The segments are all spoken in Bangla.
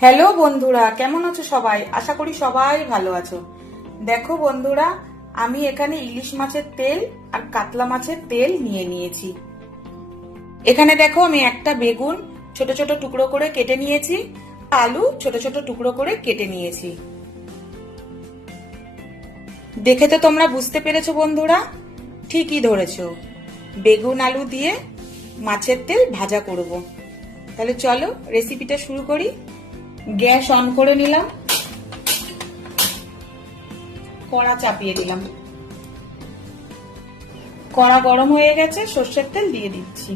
হ্যালো বন্ধুরা, কেমন আছো সবাই? আশা করি সবাই ভালো আছো। দেখো বন্ধুরা, আমি এখানে ইলিশ মাছের তেল আর কাতলা মাছের তেল নিয়ে নিয়েছি। এখানে দেখো আমি একটা বেগুন ছোট ছোট টুকরো করে কেটে নিয়েছি, আলু ছোট ছোট টুকরো করে কেটে নিয়েছি। দেখে তো তোমরা বুঝতে পেরেছো বন্ধুরা, ঠিকই ধরেছো, বেগুন আলু দিয়ে মাছের তেল ভাজা করব। তাহলে চলো রেসিপিটা শুরু করি। গ্যাস অন করে নিলাম, কড়া চাপিয়ে দিলাম, কড়া গরম হয়ে গেছে, সর্ষের তেল দিয়ে দিচ্ছি।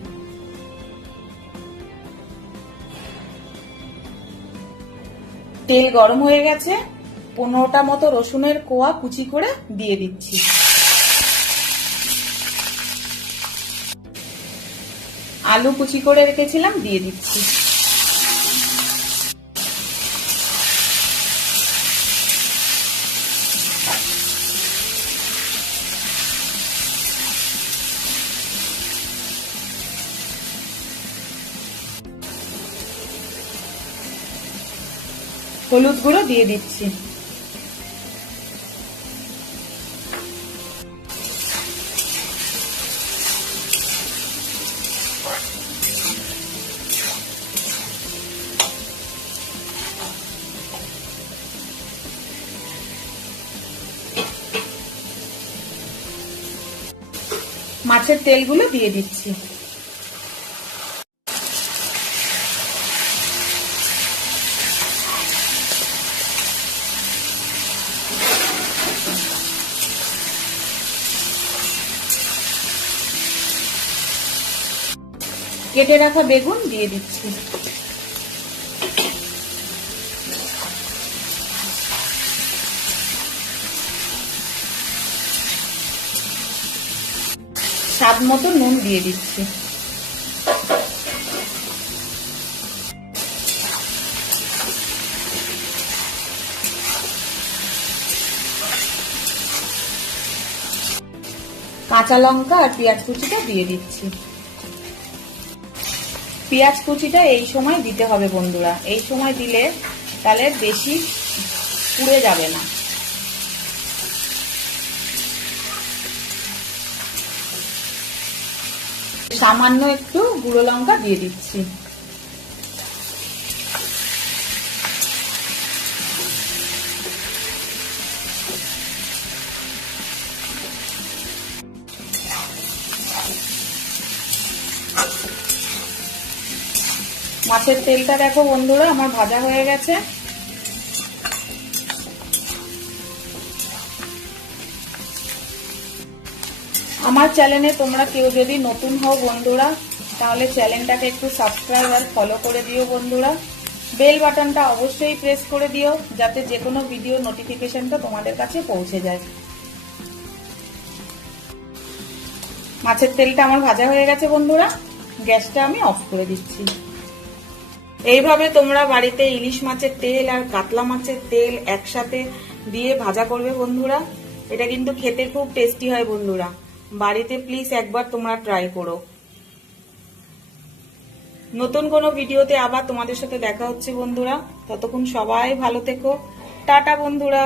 তেল গরম হয়ে গেছে, 15টা মতো রসুনের কোয়া কুচি করে দিয়ে দিচ্ছি। আলু কুচি করে রেখেছিলাম দিয়ে দিচ্ছি। হলুদ গুঁড়ো দিয়ে দিচ্ছি। মাছের তেলগুলো দিয়ে দিচ্ছি। কেটে রাখা বেগুন দিয়ে দিচ্ছি। স্বাদ মতো নুন দিয়ে দিচ্ছি। কাঁচা লঙ্কা আর পেঁয়াজ কুচিটা দিয়ে দিচ্ছি। পেঁয়াজ কুচিটা এই সময় দিতে হবে বন্ধুরা, এই সময় দিলে তাহলে বেশি পুড়ে যাবে না। সামান্য একটু গুঁড়ো লঙ্কা দিয়ে দিচ্ছি। মাছের তেলটা দেখো বন্ধুরা আমার ভাজা হয়ে গেছে। আমার চ্যানেলে তোমরা কেউ যদি নতুন হও বন্ধুরা, তাহলে চ্যানেলটাকে একটু সাবস্ক্রাইব আর ফলো করে দিও বন্ধুরা। বেল বাটনটা অবশ্যই প্রেস করে দিও, যাতে যে কোনো ভিডিও নোটিফিকেশনটা তোমাদের কাছে পৌঁছে যায়। মাছের তেলটা আমার ভাজা হয়ে গেছে বন্ধুরা, গ্যাসটা আমি অফ করে দিচ্ছি। এইভাবে তোমরা বাড়িতে ইলিশ মাছের তেল আর কাতলা মাছের তেল একসাথে দিয়ে ভাজা করবে বন্ধুরা। এটা কিন্তু খেতে খুব টেস্টি হয় বন্ধুরা, বাড়িতে প্লিজ একবার তোমরা ট্রাই করো। নতুন কোনো ভিডিওতে আবার তোমাদের সাথে দেখা হচ্ছে বন্ধুরা, ততক্ষণ সবাই ভালো থেকো। টাটা বন্ধুরা।